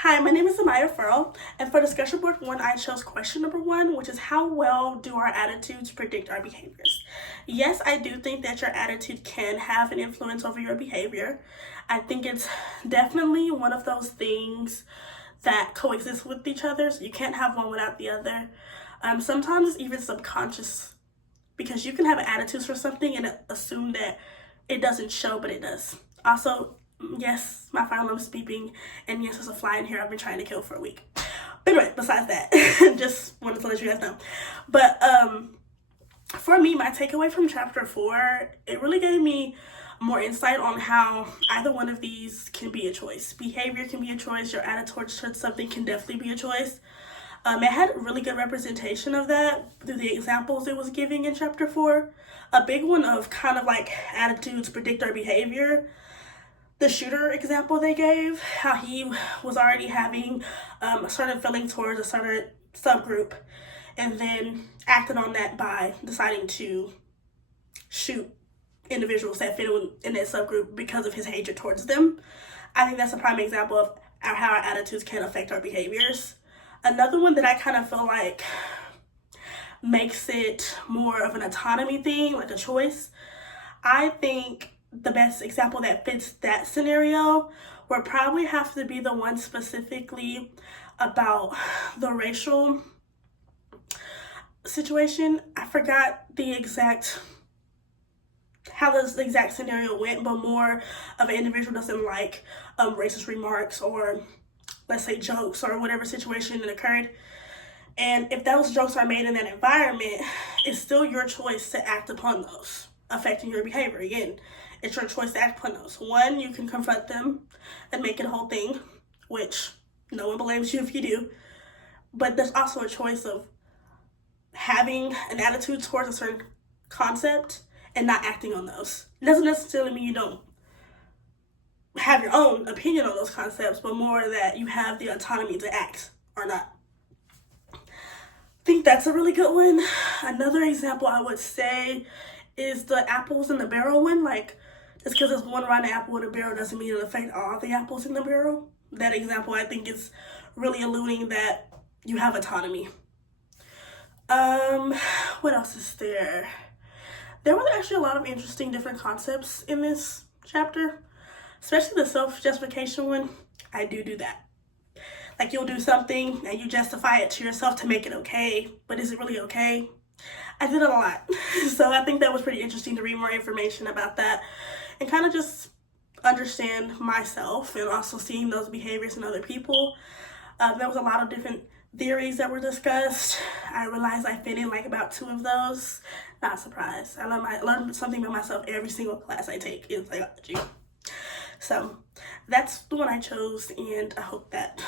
Hi, my name is Za'Mya, and for discussion board 1, I chose question number 1, which is how well do our attitudes predict our behaviors? Yes, I do think that your attitude can have an influence over your behavior. I think it's definitely one of those things that coexist with each other, so you can't have one without the other. Sometimes it's even subconscious because you can have attitudes for something and assume that it doesn't show, but it does. Also, yes, my phone alarm's beeping, and yes, there's a fly in here I've been trying to kill for a week. But anyway, besides that, just wanted to let you guys know. But for me, my takeaway from chapter 4, it really gave me more insight on how either one of these can be a choice. Behavior can be a choice. Your attitude towards something can definitely be a choice. It had really good representation of that through the examples it was giving in chapter 4. A big one of kind of like attitudes predict our behavior. The shooter example they gave, how he was already having a certain feeling towards a certain subgroup and then acted on that by deciding to shoot individuals that fit in that subgroup because of his hatred towards them. I think that's a prime example of how our attitudes can affect our behaviors. Another one that I kind of feel like makes it more of an autonomy thing, like a choice, I think the best example that fits that scenario would probably have to be the one specifically about the racial situation. I forgot how the exact scenario went, but more of an individual doesn't like racist remarks or, let's say, jokes or whatever situation that occurred. And if those jokes are made in that environment, it's still your choice to act upon those, affecting your behavior. Again, it's your choice to act upon those. One, you can confront them and make it a whole thing, which no one blames you if you do. But there's also a choice of having an attitude towards a certain concept and not acting on those. It doesn't necessarily mean you don't have your own opinion on those concepts, but more that you have the autonomy to act or not. I think that's a really good one. Another example I would say is the apples in the barrel one. Like, just because there's one rotten apple in a barrel doesn't mean it'll affect all the apples in the barrel. That example, I think, is really alluding that you have autonomy. What else is there? There was actually a lot of interesting different concepts in this chapter, especially the self-justification one. I do that. Like, you'll do something and you justify it to yourself to make it okay, but is it really okay? I did it a lot. So I think that was pretty interesting to read more information about that and kind of just understand myself and also seeing those behaviors in other people. There was a lot of different theories that were discussed. I realized I fit in like about 2 of those. Not surprised. I learned something about myself every single class I take in psychology. So that's the one I chose, and I hope that